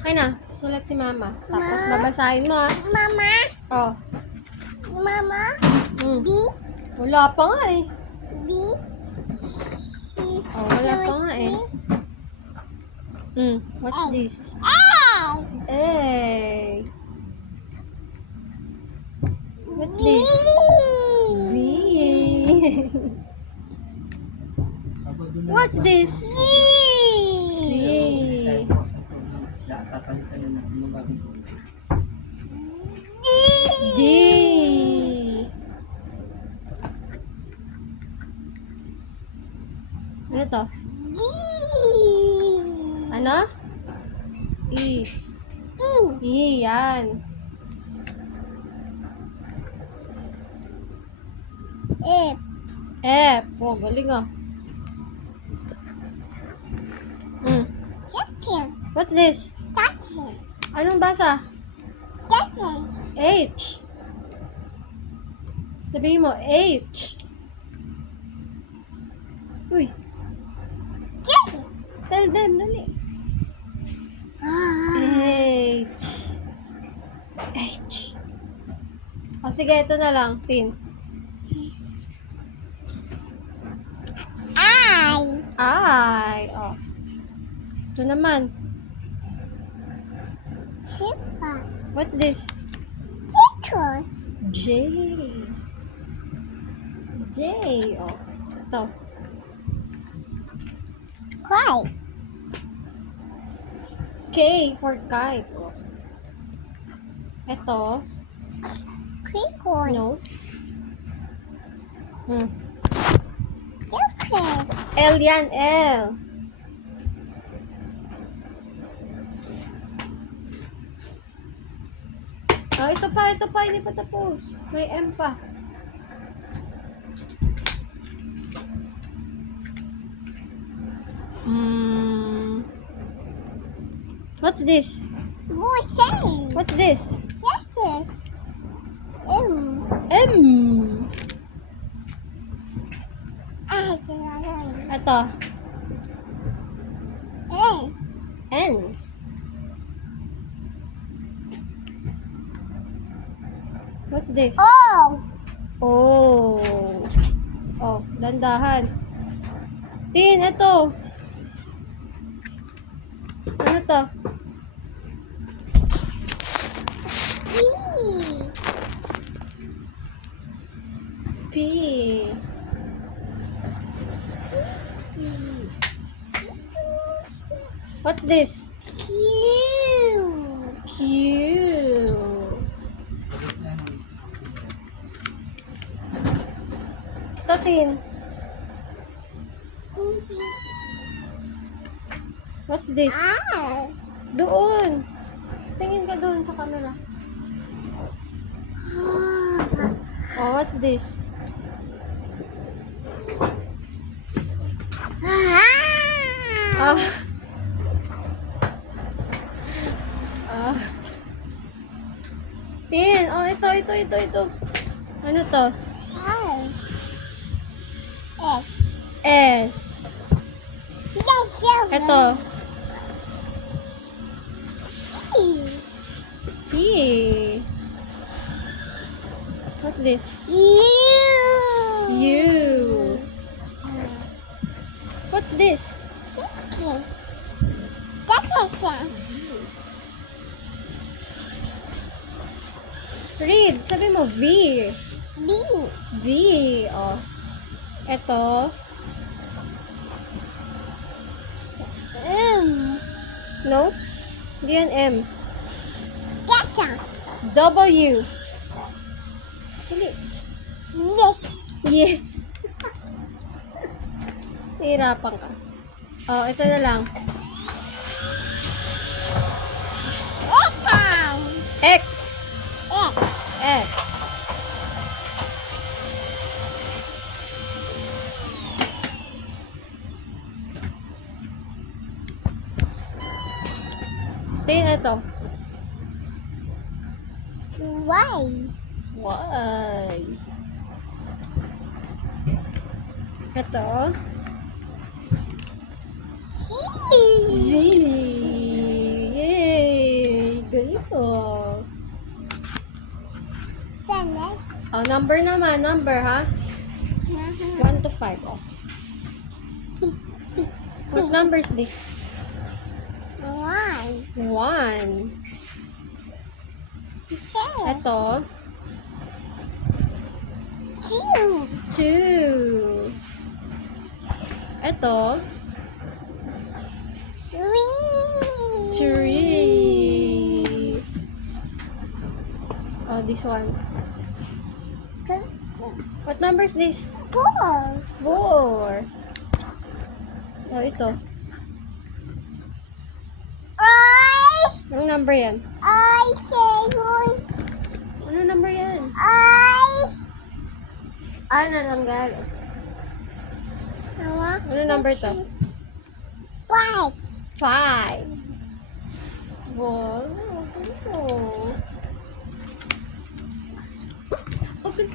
Okay na, sulat si mama. Tapos babasahin mo ah. Mama? Oh. Mama? Hmm. B? Wala pa nga eh. B? C? Oh, wala pa nga eh. What's A. this? A! Hey. What's B! this? B. What's this? C! C. D! D. Ano to? D! Ano? E. E! E, yan. F. F. Oh, galing ah. Chicken. What's this? Chicken. Anong basa? Chickens. H. Sabihin mo, H. Uy, Chicken. tell them, dali. H. H. O sige, ito na lang, Tin. I. I. O. Ito naman. Chippa. What's this? Citrus. J. J. O. Ito. Kite. K for kite. O. Ito. Crinkle. No. Citrus. L yan, L. Oh, ito pa, hindi pa tapos. May M pa. What's this? More shade. What's this? Citrus. M. M. I see another. Ito. A. N. What's this? O. Oh. Oh, dandahan. Tin, ito. Ano to? P. P. What's this? Q. Q. Ito, Tin. What's this? R. Doon. Tingin ka doon sa camera. Oh, what's this? Ah. Ah. Tin, oh, ito. Ano to? R. S. S. Yes, yes. Ito. T. T. What's this? U. U. What's this? Chicken. Chicken. Read. Sabi mo V. B. V. Oh. Ito. M. No? Hindi yan M. Chicken. W. Hindi. Yes. Yes. Nahirapan ka. Oh, ito na lang. X. X. X. Tingnan ito. Y. Why? Ito. C. Z. Yay! Oh. Spend it. Oh, number naman. Number, ha? 1 to 5. Oh. What number is this? 1. 1. Six. Ito. 2. 2. Ito. 3. 3. Oh, this one. What number is this? 4. 4. Oh, ito. Anong number yan? Ano number yan? Ah, natanggal. Ano number to? 5. 5. Wow. Oh, good.